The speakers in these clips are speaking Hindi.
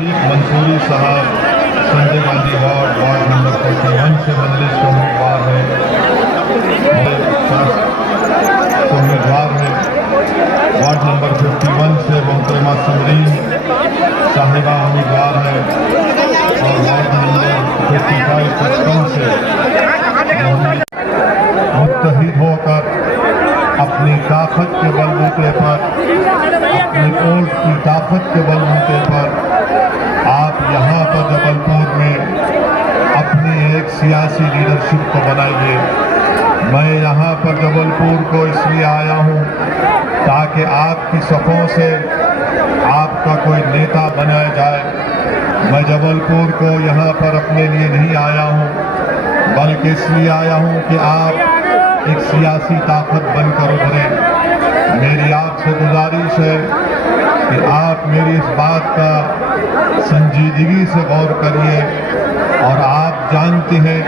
मंसूरी साहब संजय गांधी वार्ड नंबर 41 से मजलिस के उम्मीदवार हैं। उम्मीदवार हैं वार्ड नंबर 51 से मोहतरमा समरीन साहिबा उम्मीदवार हैं और वार्ड नंबर 55 से मुत्तहिद होकर अपनी ताकत के बलबूते पर, अपनी वोट की ताकत के बलबूते पर आप यहाँ पर जबलपुर में अपनी एक सियासी लीडरशिप को बनाइए। मैं यहाँ पर जबलपुर को इसलिए आया हूँ ताकि आपकी सफ़ों से आपका कोई नेता बनाया जाए। मैं जबलपुर को यहाँ पर अपने लिए नहीं आया हूँ, बल्कि इसलिए आया हूँ कि आप एक सियासी ताकत बनकर उभरें। मेरी आपसे गुजारिश है कि आप मेरी इस बात का संजीदगी से गौर करिए। और आप जानते हैं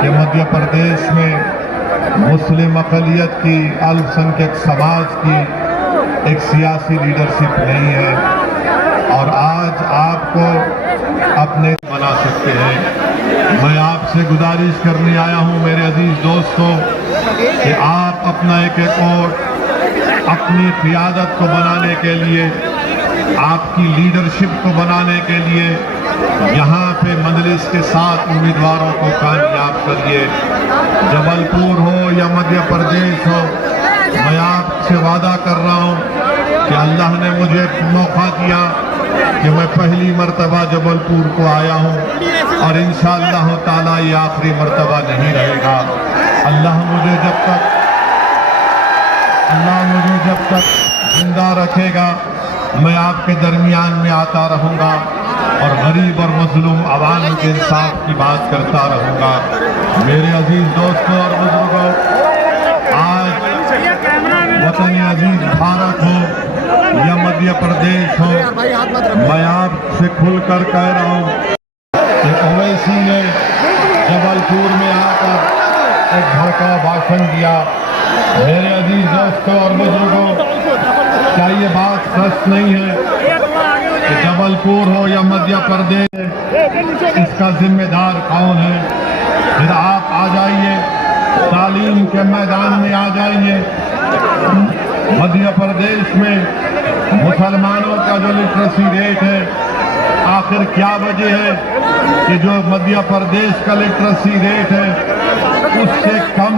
कि मध्य प्रदेश में मुस्लिम अक़लियत की, अल्पसंख्यक समाज की एक सियासी लीडरशिप नहीं है और आज आपको अपने बना सकते हैं। मैं आपसे गुजारिश करने आया हूं मेरे अजीज दोस्तों कि आप अपना एक वोट अपनी क़ियादत को बनाने के लिए, आपकी लीडरशिप को बनाने के लिए यहाँ पे मजलिस के साथ उम्मीदवारों को कामयाब करिए। जबलपुर हो या मध्य प्रदेश हो, मैं आपसे वादा कर रहा हूँ कि अल्लाह ने मुझे मौका दिया कि मैं पहली मर्तबा जबलपुर को आया हूँ और इंशाअल्लाह ताला ये आखिरी मर्तबा नहीं रहेगा। अल्लाह मुझे जब तक जिंदा रखेगा मैं आपके दरमियान में आता रहूँगा और गरीब और मजलूम आवाम के इंसाफ की बात करता रहूँगा। मेरे अजीज दोस्तों और बुजुर्गों, आज वतन अजीज भारत हो या मध्य प्रदेश हो, मैं आपसे खुलकर कह रहा हूँ कि ओवैसी ने जबलपुर में आकर एक भड़का भाषण दिया। मेरे अजीज दोस्तों और बुजुर्गों, क्या ये बात सच नहीं है कि जबलपुर हो या मध्य प्रदेश, इसका जिम्मेदार कौन है? फिर आप आ जाइए, तालीम के मैदान में आ जाइए। मध्य प्रदेश में मुसलमानों का जो लिटरेसी रेट है, आखिर क्या वजह है कि जो मध्य प्रदेश का लिटरेसी रेट है उससे कम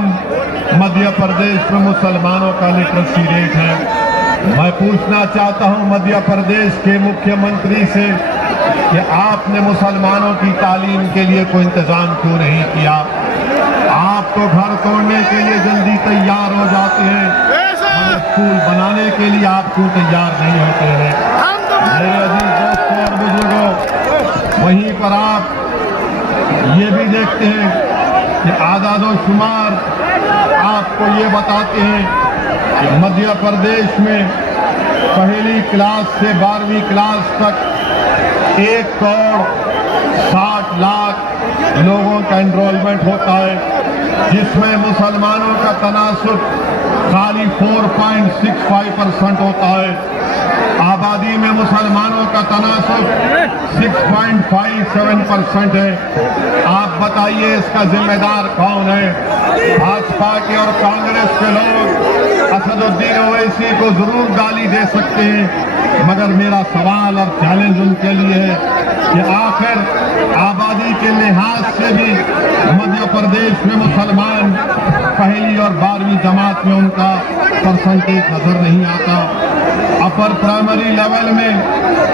मध्य प्रदेश में मुसलमानों का लिटरेसी रेट है? मैं पूछना चाहता हूं मध्य प्रदेश के मुख्यमंत्री से कि आपने मुसलमानों की तालीम के लिए कोई इंतजाम क्यों नहीं किया? आप तो घर तोड़ने के लिए जल्दी तैयार हो जाते हैं, मगर स्कूल बनाने के लिए आप क्यों तैयार नहीं होते हैं? मेरे अजीज दोस्तों और बुजुर्गों, वहीं पर आप ये भी देखते हैं कि आदाद-ओ-शुमार आपको ये बताते हैं कि मध्य प्रदेश में पहली क्लास से 12वीं क्लास तक 1,60,00,000 लोगों का एनरोलमेंट होता है, जिसमें मुसलमानों का तनासुब खाली 4.65% होता है। आबादी में मुसलमानों का तनासुब 6.57% है। आप बताइए इसका जिम्मेदार कौन है? भाजपा के और कांग्रेस के लोग असदुद्दीन ओवैसी को जरूर गाली दे सकते हैं, मगर मेरा सवाल और चैलेंज उनके लिए है कि आखिर आबादी के लिहाज से भी मध्य प्रदेश में मुसलमान पहली और 12वीं जमात में उनका परसेंटेज नजर नहीं आता। अपर प्राइमरी लेवल में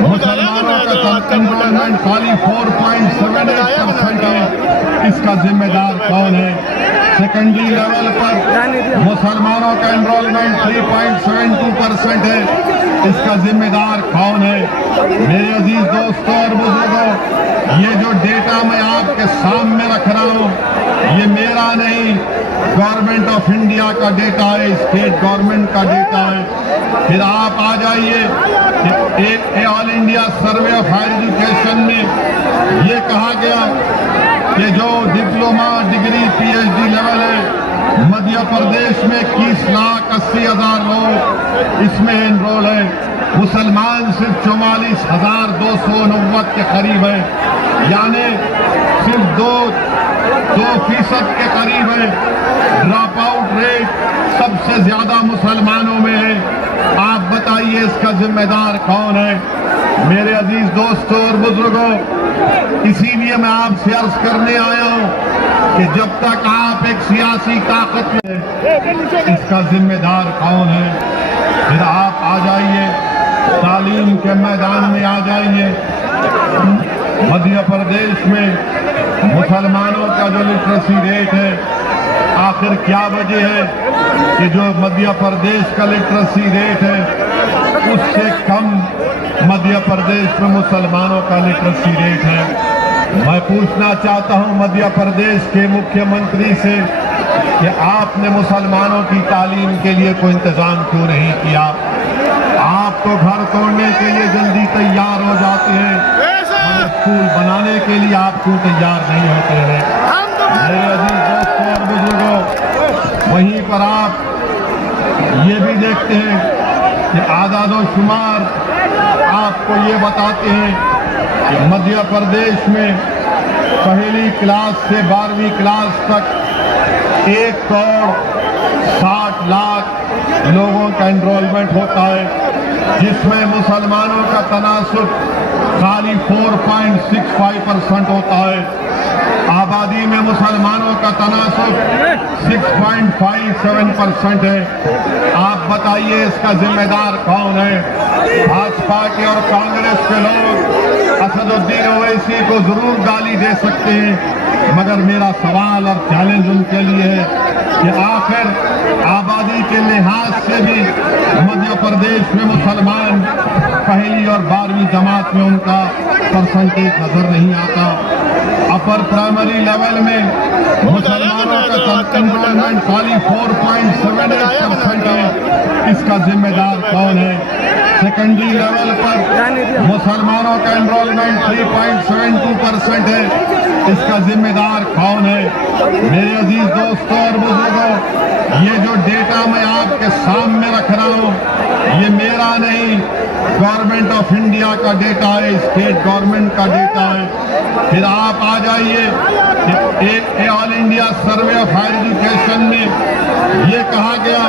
मुसलमानों का एनरोलमेंट खाली 4.78% है, इसका जिम्मेदार कौन है? सेकेंडरी लेवल पर मुसलमानों का एनरोलमेंट 3.72% है, इसका जिम्मेदार कौन है? मेरे अजीज दोस्तों और बुजुर्गों, ये जो डेटा मैं आपके सामने रख रहा हूँ, ये मेरा नहीं, गवर्नमेंट ऑफ इंडिया का डेटा है, स्टेट गवर्नमेंट का डेटा है। फिर आप आ जाइए कि all India survey of higher education में ये कहा गया कि जो डिप्लोमा, डिग्री, PhD लेवल है मध्य प्रदेश में 21,80,000 लोग इसमें एनरोल है। मुसलमान सिर्फ 44,290 के करीब है, यानी सिर्फ 2% के करीब है। ड्रॉप आउट रेट सबसे ज्यादा मुसलमानों में है। आप बताइए इसका जिम्मेदार कौन है? मेरे अजीज दोस्तों और बुजुर्गों, इसीलिए मैं आपसे अर्ज करने आया हूं कि जब तक आप एक सियासी ताकत में, इसका जिम्मेदार कौन है? फिर आप आ जाइए, तालीम के मैदान में आ जाइए। मध्य प्रदेश में मुसलमानों का जो लिटरेसी रेट है, आखिर क्या वजह है कि जो मध्य प्रदेश का लिटरेसी रेट है उससे कम मध्य प्रदेश में मुसलमानों का लिटरेसी रेट है? मैं पूछना चाहता हूं मध्य प्रदेश के मुख्यमंत्री से कि आपने मुसलमानों की तालीम के लिए कोई इंतजाम क्यों नहीं किया? आप तो घर तोड़ने के लिए जल्दी तैयार हो जाते हैं, मगर स्कूल बनाने के लिए आप क्यों तैयार नहीं होते हैं? मेरे अजीज दोस्तों और बुजुर्गों, वहीं पर आप ये भी देखते हैं कि आदादो शुमार आपको ये बताते हैं कि मध्य प्रदेश में पहली क्लास से 12वीं क्लास तक 1,60,00,000 लोगों का एनरोलमेंट होता है, जिसमें मुसलमानों का तनासुब खाली 4.65% होता है। आबादी में मुसलमानों का तनासुब 6.57% है। आप बताइए इसका जिम्मेदार कौन है? भाजपा के और कांग्रेस के लोग असदुद्दीन ओवैसी को जरूर गाली दे सकते हैं, मगर मेरा सवाल और चैलेंज उनके लिए है कि आखिर आबादी के लिहाज से भी मध्य प्रदेश में मुसलमान पहली और 12वीं जमात में उनका परसेंटेज नजर नहीं आता। अपर प्राइमरी लेवल में मुसलमानों का एनरोलमेंट खाली 4.78% है। इसका जिम्मेदार कौन है? सेकेंडरी लेवल पर मुसलमानों का एनरोलमेंट 3.72% है। इसका जिम्मेदार कौन है? मेरे अजीज दोस्तों और बुजुर्गों, ये जो डेटा मैं आपके सामने रख रहा हूँ, ये मेरा नहीं, गवर्नमेंट ऑफ इंडिया का डेटा है, स्टेट गवर्नमेंट का डेटा है। फिर आप आ जाइए कि all India survey of higher education में ये कहा गया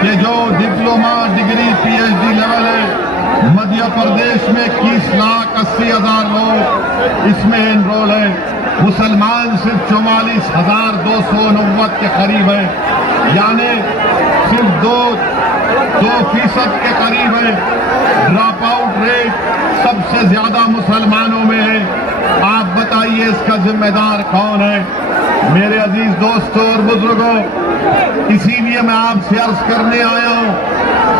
कि जो डिप्लोमा, डिग्री, पीएचडी लेवल है, मध्य प्रदेश में 21,80,000 लोग इसमें एनरोल है। मुसलमान सिर्फ 44,290 के करीब है, यानी सिर्फ 2% के करीब है। ड्रॉप आउट रेट सबसे ज्यादा मुसलमानों में है। आप बताइए इसका जिम्मेदार कौन है? मेरे अजीज दोस्तों और बुजुर्गों, इसीलिए मैं आपसे अर्ज करने आया हूं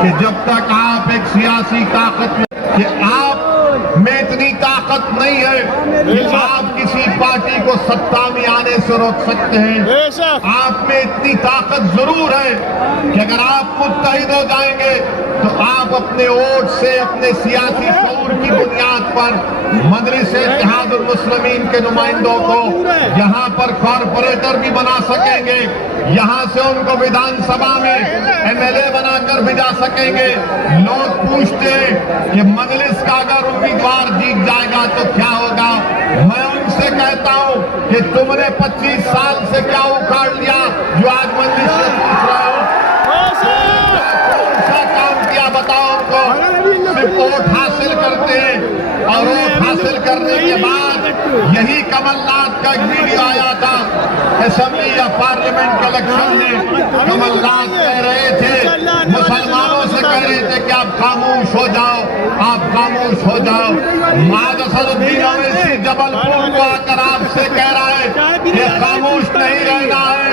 कि जब तक आप एक सियासी ताकत में, कि आप में इतनी ताकत नहीं है कि आप किसी पार्टी को सत्ता में आने से रोक सकते हैं। आप में इतनी ताकत जरूर है कि अगर आप मुत्तहिद हो जाएंगे तो आप अपने वोट से, अपने सियासी शऊर की बुनियाद पर मजलिस-ए-इत्तेहादुल मुस्लिमीन के नुमाइंदों को यहाँ पर कॉरपोरेटर भी बना सकेंगे, यहाँ से उनको विधानसभा में एमएलए बनाकर भेजा सकेंगे। लोग पूछते हैं कि मजलिस का अगर उम्मीदवार जीत जाएगा तो क्या होगा? मैं उनसे कहता हूं कि तुमने 25 साल से क्या उखाड़ लिया जो आज मजलिस से पूछ रहे हो? कौन सा काम किया बताओ हमको? सिर्फ वोट हासिल करते हैं, और वोट हासिल करने के बाद यही कमलनाथ का एक वीडियो आया था असेंबली या पार्लियामेंट के इलेक्शन में। कमलनाथ कह रहे थे, मुसलमानों से कह रहे थे कि आप खामोश हो जाओ, आप खामोश हो जाओ। आज असदुद्दीन ओवैसी जबलपुर को आकर आपसे कह रहा है कि खामोश नहीं रहना है,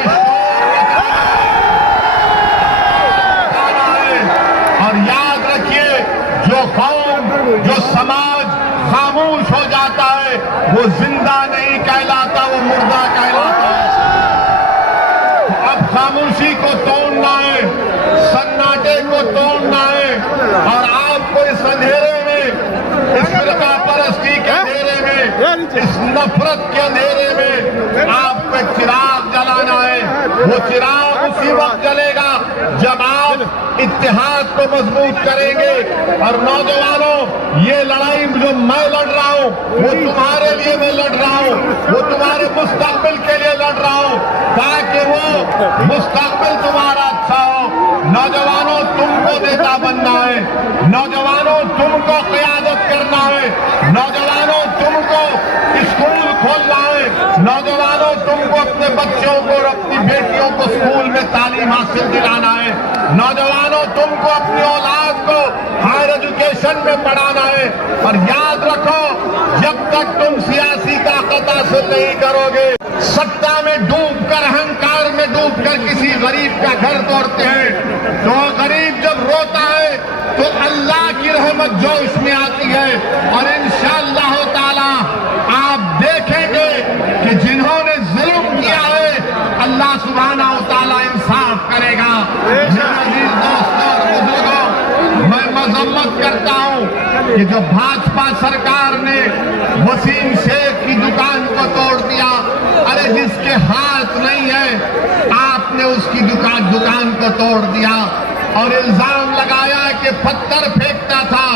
और याद रखिए, जो कौम, जो समाज खामोश हो जाता है वो जिंदा नहीं कहलाता, वो मुर्दा कहलाता है। तो अब खामोशी को तोड़ना है, सन्नाटे को तोड़ना है, और आपको इस अंधेरे में, इस फिरका परस्ती के अंधेरे में, इस नफरत के अंधेरे में आपको एक चिराग जलाना है। वो चिराग उसी वक्त जलेगा जब आप इत्तेहाद को मजबूत करेंगे। और नौजवानों, ये लड़ाई जो मैं लड़ रहा हूं वो तुम्हारे लिए मैं लड़ रहा हूं, वो तुम्हारे मुस्तकबिल के लिए लड़ रहा हूं, ताकि वो मुस्तकबिल तुम्हारा अच्छा हो। नौजवानों, तुमको नेता बनना है, नौजवानों तुमको क़यादत करना है, नौजवानों तुमको स्कूल खोलना है, नौजवानों तुमको अपने बच्चों को और अपनी बेटियों को स्कूल में तालीम हासिल दिलाना है, नौजवानों तुमको अपनी औलाद को हायर एजुकेशन में पढ़ाना है। और याद रखो, जब तक तुम सियासी ताकत हासिल नहीं करोगे, सत्ता में डूबकर, अहंकार में डूबकर किसी गरीब का घर तोड़ते हैं, तो गरीब जब रोता है तो अल्लाह की रहमत जोश में आती है। और इंशाअल्लाह ताला आप देखेंगे कि जिन्होंने जुल्म किया है, अल्लाह सुब्हानहू व तआला इंसाफ करेगा। मेरे अजीज दोस्तों और बुजुर्गों, मैं मजम्मत करता हूं कि जो भाजपा सरकार ने वसीम शेख की दुकान को तोड़ दिया, अरे जिसके हाथ नहीं है आपने उसकी दुकान को तोड़ दिया और इल्जाम लगाया कि पत्थर फेंकता था।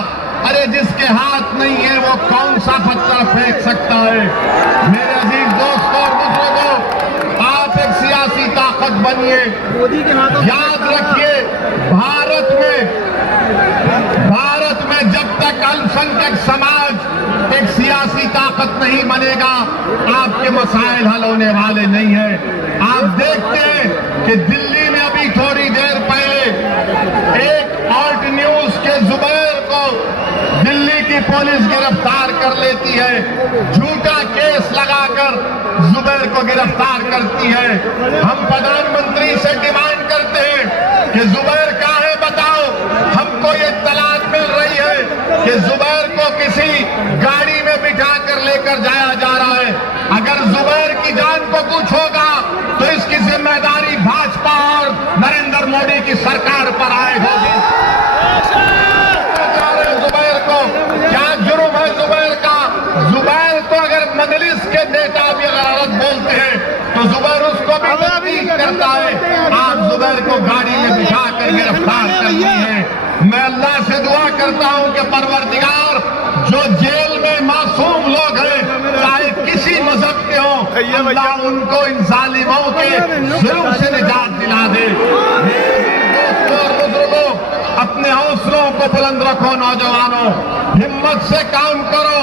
अरे जिसके हाथ नहीं है वो कौन सा पत्थर फेंक सकता है। मेरे अजीज दोस्तों और बुजुर्गों, आप एक सियासी ताकत बनिए। याद रखिए, भारत में जब तक अल्पसंख्यक समाज एक सियासी ताकत नहीं बनेगा, आपके मसाइल हल होने वाले नहीं है। आप देखते हैं कि दिल्ली में अभी थोड़ी देर पहले एक ऑल्ट न्यूज के जुबैर को दिल्ली की पुलिस गिरफ्तार कर लेती है, झूठा केस लगाकर जुबैर को गिरफ्तार करती है। हम प्रधानमंत्री से डिमांड करते हैं कि जुबैर कहाँ है बताओ। हमको ये इत्तलात मिल रही है कि जुबैर को किसी गाड़ी में बिठा कर लेकर जाया जा रहा है। अगर जुबैर की जान को कुछ होगा तो इसकी जिम्मेदारी भाजपा और नरेंद्र मोदी की सरकार पर आए होगी। जुबैर को क्या जुर्म है जुबैर का? जुबैर तो अगर मजलिस के नेता भी अगर गलत बोलते हैं तो जुबैर उसको भी तस्दीक करता है। आप जुबैर को गाड़ी में बिठा कर गिरफ्तार करती है। मैं अल्लाह से दुआ करता हूं कि परवरदिगार, जो जेल में मासूम लोग हैं, चाहे किसी मजहब के हों, अल्लाह उनको इन जालिमों के जुल्म से निजात दिला दे। दोस्तों और बुजुर्गों, अपने हौसलों को बुलंद रखो। नौजवानों, हिम्मत से काम करो,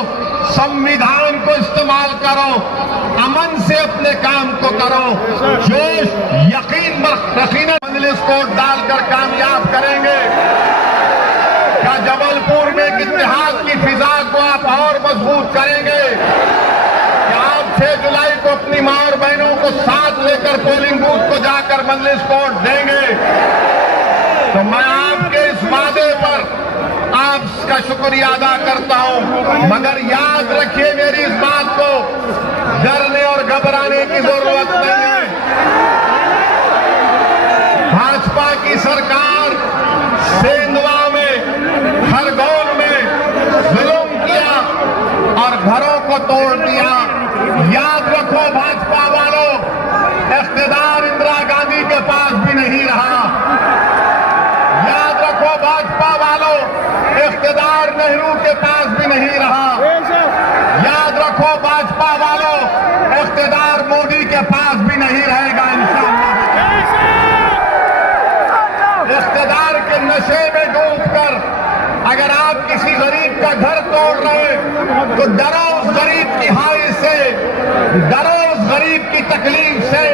संविधान को इस्तेमाल करो, अमन से अपने काम को करो, जोश यकीन मजलिस को डालकर कामयाब करेंगे। क्या जबलपुर में एक इत्तेहाद की फिजा को आप और मजबूत करेंगे? क्या आप 6 जुलाई को अपनी मां और बहनों को साथ लेकर पोलिंग बूथ को जाकर मजलिस को वोट देंगे? तो मैं आपके इस वादे पर आपका शुक्रिया अदा करता हूं। मगर याद रखिए मेरी इस बात को, डरने और घबराने की जरूरत नहीं है। भाजपा की सरकार सेंधवा में, खरगोन में जुल्म किया और घरों को तोड़ दिया। याद रखो भाजपा वालों, इख्तिदार इंदिरा गांधी के पास भी नहीं रहा। याद रखो भाजपा वालों, इख्तिदार नेहरू के पास भी नहीं रहा। याद रखो भाजपा वालों, इख्तिदार मोदी के पास भी नहीं रहेगा इंशाअल्लाह। इख्तिदार के नशे में डूबकर अगर आप किसी गरीब का घर तोड़ रहे हैं तो डरो उस गरीब की हाय से, डरो उस गरीब की तकलीफ से,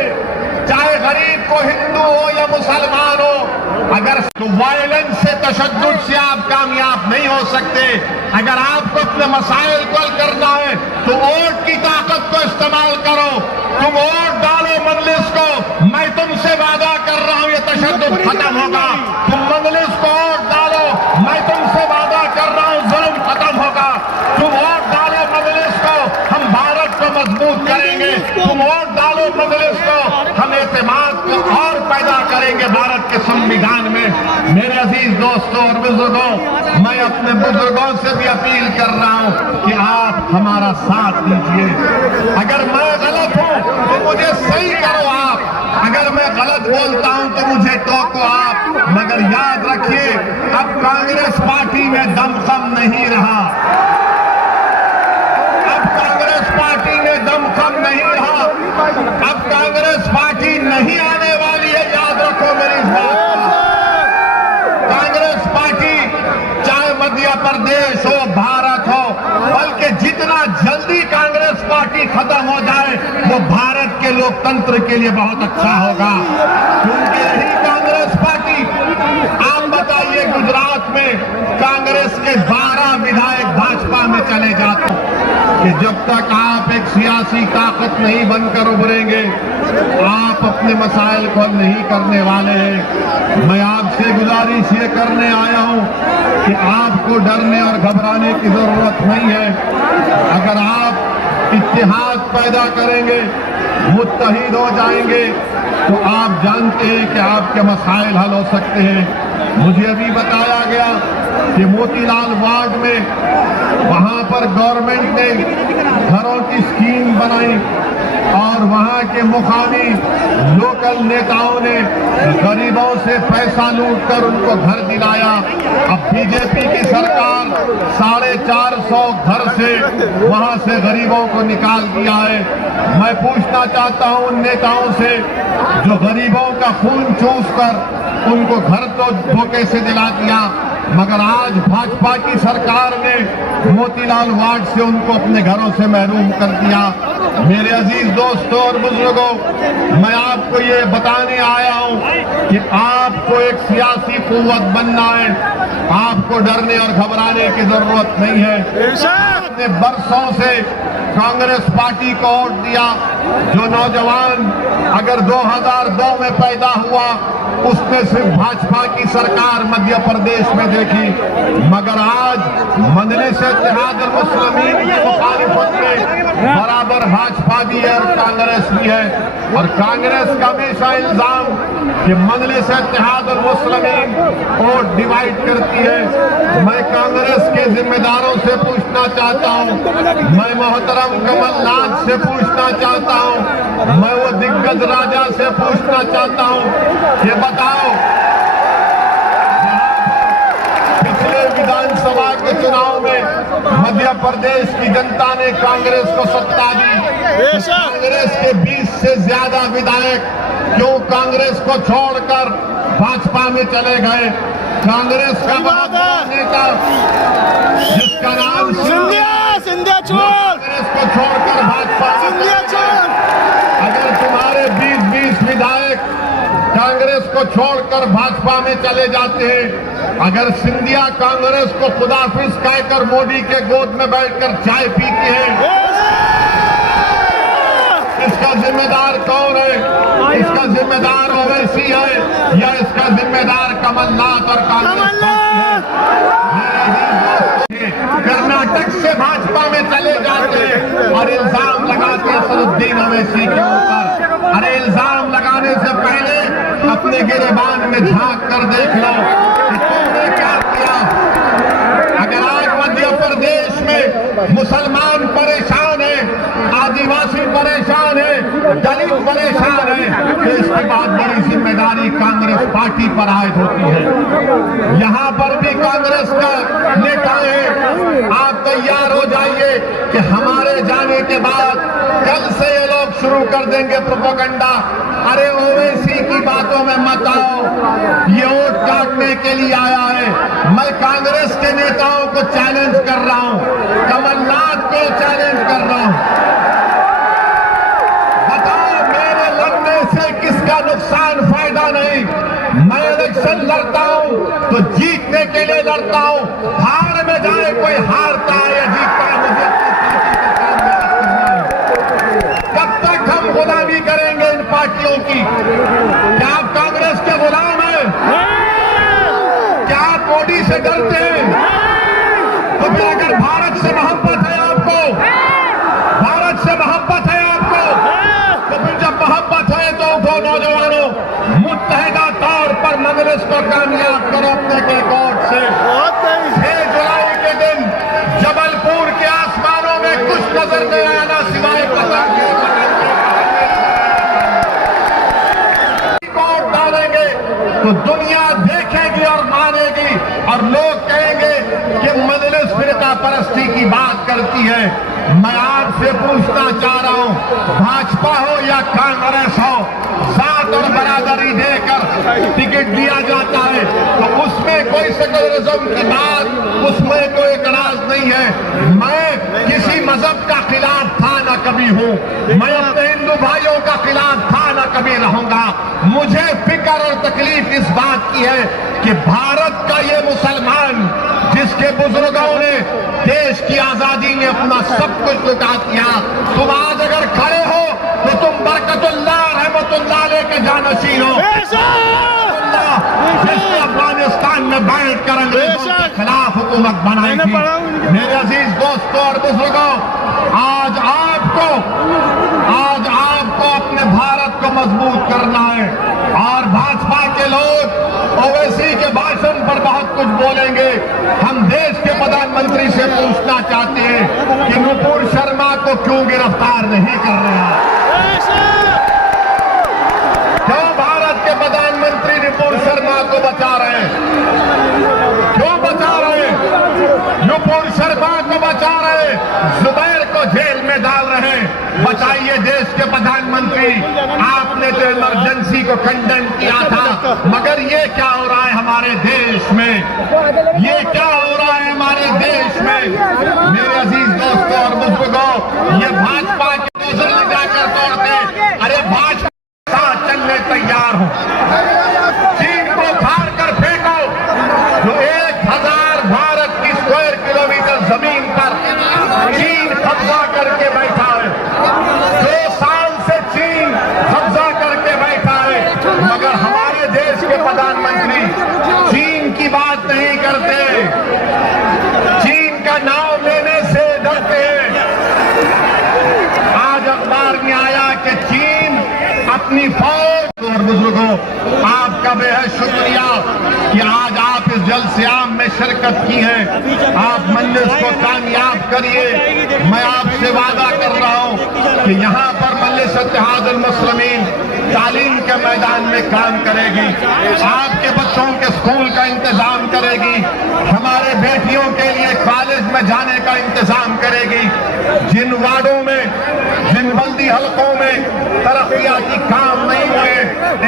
चाहे गरीब को हिंदू हो या मुसलमान हो। अगर तो वायलेंस से, तशद्दुद से आप कामयाब नहीं हो सकते। अगर आपको अपने मसाइल को हल करना है तो वोट की ताकत को इस्तेमाल करो। तुम वोट डालो मजलिस को, मैं तुमसे वादा कर रहा हूं ये तशद्दुद खत्म होगा। तुम मजलिस को वोट डालो, मैं तुमसे वादा कर रहा हूं जुल्म खत्म होगा। तुम वोट डालो मजलिस को, हम भारत को मजबूत करेंगे। तुम वोट डालो मजलिस को, हम एतमाद को और पैदा करेंगे भारत के संविधान में। मेरे अजीज दोस्तों और बुजुर्गों, मैं अपने बुजुर्गों से भी अपील कर रहा हूं कि आप हमारा साथ दीजिए। अगर मैं गलत हूं तो मुझे सही करो आप। अगर मैं गलत बोलता हूं तो मुझे टोको आप, मगर याद रखिए अब कांग्रेस पार्टी में दमखम नहीं रहा। अब कांग्रेस पार्टी में दमखम नहीं रहा। अब कांग्रेस पार्टी नहीं आने वाली है, याद रखो मेरी इस बात को। कांग्रेस पार्टी चाहे मध्य प्रदेश हो, भारत हो, बल्कि जितना जल्दी कांग्रेस पार्टी खत्म हो जाए वो भारत के लोकतंत्र के लिए बहुत अच्छा होगा। क्योंकि यही कांग्रेस पार्टी, आप बताइए गुजरात में कांग्रेस के 12 विधायक भाजपा में चले जाते हैं कि जब तक आप एक सियासी ताकत नहीं बनकर उभरेंगे आप अपने मसाइल को हल नहीं करने वाले हैं। मैं आपसे गुजारिश ये करने आया हूं कि आपको डरने और घबराने की जरूरत नहीं है। अगर आप इत्तेहाद पैदा करेंगे, मुत्तहिद हो जाएंगे, तो आप जानते हैं कि आपके मसाइल हल हो सकते हैं। मुझे अभी बताया गया कि मोतीलाल वार्ड में वहां पर गवर्नमेंट ने घरों की स्कीम बनाई और वहां के मुकामी लोकल नेताओं ने गरीबों से पैसा लूटकर उनको घर दिलाया। अब बीजेपी की सरकार 450 घर से वहां से गरीबों को निकाल दिया है। मैं पूछना चाहता हूं उन नेताओं से जो गरीबों का खून चूसकर उनको घर तो धोखे से दिला दिया, मगर आज भाजपा की सरकार ने मोतीलाल वार्ड से उनको अपने घरों से महरूम कर दिया। मेरे अजीज दोस्तों और बुजुर्गों, मैं आपको ये बताने आया हूं कि आपको एक सियासी कुव्वत बनना है। आपको डरने और घबराने की जरूरत नहीं है। आपने बरसों से कांग्रेस पार्टी को वोट दिया। जो नौजवान अगर 2002 में पैदा हुआ उसने सिर्फ भाजपा की सरकार मध्य प्रदेश में देखी, मगर आज मजलिस इत्तेहादुल मुस्लिमीन की मुखालिफत में बराबर भाजपा भी है और कांग्रेस भी है। और कांग्रेस का हमेशा इल्जाम कि मजलिस इत्तेहादुल मुस्लिमीन वोट डिवाइड करती है। मैं कांग्रेस के जिम्मेदारों से पूछना चाहता हूं, मैं मोहतरम कमलनाथ से पूछना चाहता हूं, मैं वो दिग्गज राजा से पूछना चाहता हूं, ये बताओ पिछले विधानसभा के चुनाव में मध्य प्रदेश की जनता ने कांग्रेस को सत्ता दी, तो कांग्रेस के 20 से ज्यादा विधायक क्यों कांग्रेस को छोड़कर भाजपा में चले गए? कांग्रेस का बहुत बड़ा नेता जिसका नाम सिंधिया कांग्रेस को छोड़कर भाजपा में अगर तुम्हारे 20 विधायक कांग्रेस को छोड़कर भाजपा में चले जाते हैं, अगर सिंधिया कांग्रेस को खुदाफिज कहकर मोदी के गोद में बैठकर चाय पीती है, इसका जिम्मेदार कौन है? इसका जिम्मेदार ओवैसी है या इसका जिम्मेदार कमलनाथ और कांग्रेस है? कर्नाटक से भाजपा में चले जाते हैं और इल्जाम लगाते हैं असदुद्दीन ओवैसी के ऊपर। अरे इल्जाम लगाने से पहले अपने गिरेबान में झांक कर देख लो कि तुमने क्या किया। अगर आज मध्य प्रदेश में मुसलमान परेशान है, आदिवासी परेशान है, दलित परेशान है, तो इसके बाद बड़ी जिम्मेदारी कांग्रेस पार्टी पर आयद होती है। यहां पर भी कांग्रेस का नेता है, आप तैयार हो जाइए कि हमारे जाने के बाद कल से ये लोग शुरू कर देंगे प्रोपेगेंडा। अरे ओवैसी की बातों में मत आओ, ये वोट काटने के लिए आया है। मैं कांग्रेस के नेताओं को चैलेंज कर रहा हूं, कमलनाथ को चैलेंज कर रहा हूं, बताओ मेरे लड़ने से किसका नुकसान, फायदा नहीं। मैं इलेक्शन लड़ता हूं तो जीतने के लिए लड़ता हूं, हार में जाए कोई हारता है या जीतता है, मुझे कब तक हम गुलामी करेंगे इन पार्टियों की? क्या आप कांग्रेस के गुलाम हैं? क्या आप मोदी से डरते हैं? तो फिर अगर भारत से मोहब्बत है आपको, भारत से मोहब्बत है आपको, तो फिर जब मोहब्बत है तो उठो नौजवानों, मुत्तहिदा तौर पर मजलिस को कामयाब करो अपने के कोर्ट से। 6 जुलाई के दिन जबलपुर के आसमानों में कुछ नजर नहीं आना सिवाय पतंग के। तो दुनिया देखेगी और मानेगी और लोग कहेंगे कि मजलिस फिरका परस्ती की बात करती है। मैं आपसे पूछना चाह रहा हूं, भाजपा हो या कांग्रेस हो, जात और बरादरी देकर टिकट दिया जाता है तो उसमें कोई सेकुलरिज्म की बात, उसमें कोई एतराज नहीं है। मैं किसी मजहब का खिलाफ था न कभी हूं, मैं अपने हिंदू भाइयों का खिलाफ था न कभी रहूंगा। मुझे फिक्र और तकलीफ इस बात की है कि भारत का ये मुसलमान जिसके बुजुर्गों ने देश की आजादी में अपना सब कुछ लुटा दिया, तुम आज अगर खड़े हो तो तुम बरकतुल्लाह रहमतुल्लाह लेके जानशीन हो। जिसने अफगानिस्तान में बैठ कर अंग्रेजों के खिलाफ हुकूमत बनाई थी। मेरे अजीज दोस्तों और बुजुर्गों, आज आपको अपने भारत को मजबूत करना है और भाजपा के लोग ओवैसी के भाषण पर बहुत कुछ बोलेंगे। हम देश के प्रधानमंत्री से पूछना चाहते हैं कि नुपुर शर्मा को क्यों गिरफ्तार नहीं कर रहे हैं? क्यों भारत के प्रधानमंत्री नुपुर शर्मा को बचा रहे हैं? क्यों बचा रहे हैं? नुपुर शर्मा को बचा रहे हैं, जुबैर को जेल में डाल रहे हैं। बताइए देश के प्रधानमंत्री, आपने तो इमरजेंसी को कंडेम किया था, मगर ये क्या हो रहा है हमारे देश में? ये क्या हो रहा है हमारे देश में? मेरे अजीज दोस्तों और बुजुर्गों, ये भाजपा के दूसरे जाकर तोड़ते, अरे भाजपा साथ चलने तैयार हो। चीन को फाड़ कर फेंको जो 1000 भारत की स्क्वायर किलोमीटर जमीन पर चीन कब्जा करके बैठा है। 2 साल से चीन कब्जा करके बैठा है, मगर हमारे देश के प्रधानमंत्री चीन की बात नहीं करते, चीन का नाम लेने से डरते हैं। आज अखबार में आया कि चीन अपनी फौज, और बुजुर्गों आपका बेहद शुक्रिया कि आज आप इस जलसे-आम में शिरकत की है। आप मजलिस को कामयाब करिए। मैं आपसे वादा कर रहा हूं कि यहां पर मजलिस इत्तेहादुल मुस्लिमीन तालीम के मैदान में काम करेगी, आपके बच्चों के स्कूल का इंतजाम करेगी, हमारे बेटियों के लिए कॉलेज में जाने का इंतजाम करेगी। जिन वार्डों में, जिन बल्दी हलकों में तरक्याती काम नहीं हुए,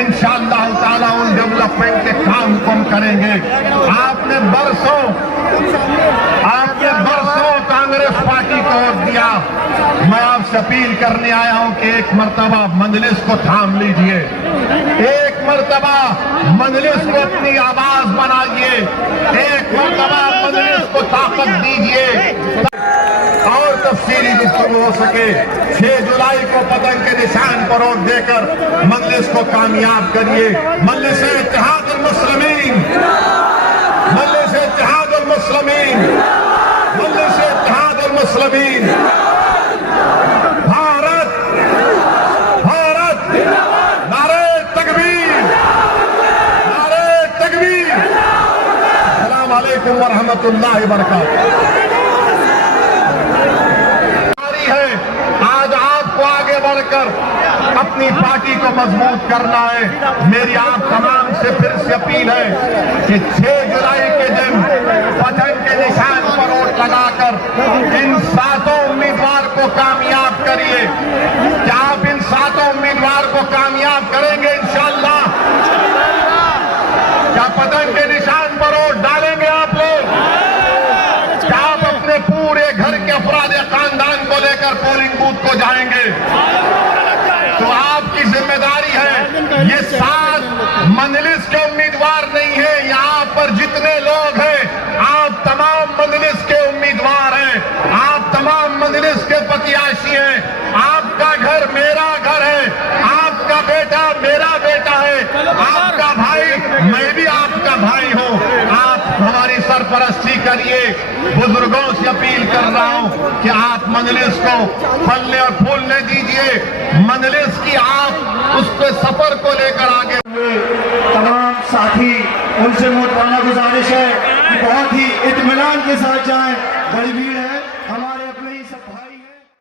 इंशाअल्लाह ताला उन डेवलपमेंट के काम को हम करेंगे। आपने बरसों कांग्रेस पार्टी को वोट दिया। मैं आपसे अपील करने आया हूं कि एक मर्तबा मजलिस को थाम लीजिए, एक मर्तबा मजलिस को अपनी आवाज बनाइए, एक मर्तबा मजलिस को ताकत दीजिए और तफसीली गुफ्तगू हो सके। 6 जुलाई को पतंग के निशान पर वोट देकर मजलिस को कामयाब करिए। मजलिस इत्तेहादुल मुस्लिमीन, मजलिस इत्तेहादुल मुस्लिमीन, मजलिस इत्तेहादुल मुस्लिमीन। भारत भारत, नारे तकबीर, नारे तकबीर। अस्सलाम वालेकुम व रहमतुल्लाहि व बरकातहू। आज आपको आगे बढ़कर अपनी पार्टी को मजबूत करना है। मेरी आप तमाम से फिर से अपील है कि 6 जुलाई के दिन पतंग के निशान पर वोट लगाकर इन 7 उम्मीदवार को कामयाब करिए। क्या आप इन 7 उम्मीदवार को कामयाब करेंगे इंशाअल्लाह? क्या पतंग के निशान पर वोट डालेंगे आप लोग? क्या आप अपने पूरे घर के अफराद खानदान को लेकर पोलिंग बूथ को जाएंगे? तो आपकी जिम्मेदारी है। ये 7 मजलिस के उम्मीदवार नहीं है, यहाँ पर जितने लोग हैं आप तमाम मजलिस के उम्मीदवार हैं, आप तमाम मजलिस के प्रत्याशी हैं। आपका घर मेरा घर है, आपका बेटा मेरा बेटा है, आपका भाई मैं भी आपका भाई हूं। आप हमारी सरपरस्ती करिए। बुजुर्गों से अपील कर रहा हूं कि आप मजलिस को फलने और फूलने दीजिए। मजलिस की आप उस पे सफर को लेकर आगे तमाम साथी, उनसे मोहतराना गुजारिश है कि बहुत ही इत्मीनान के साथ जाएं। बड़ी भीड़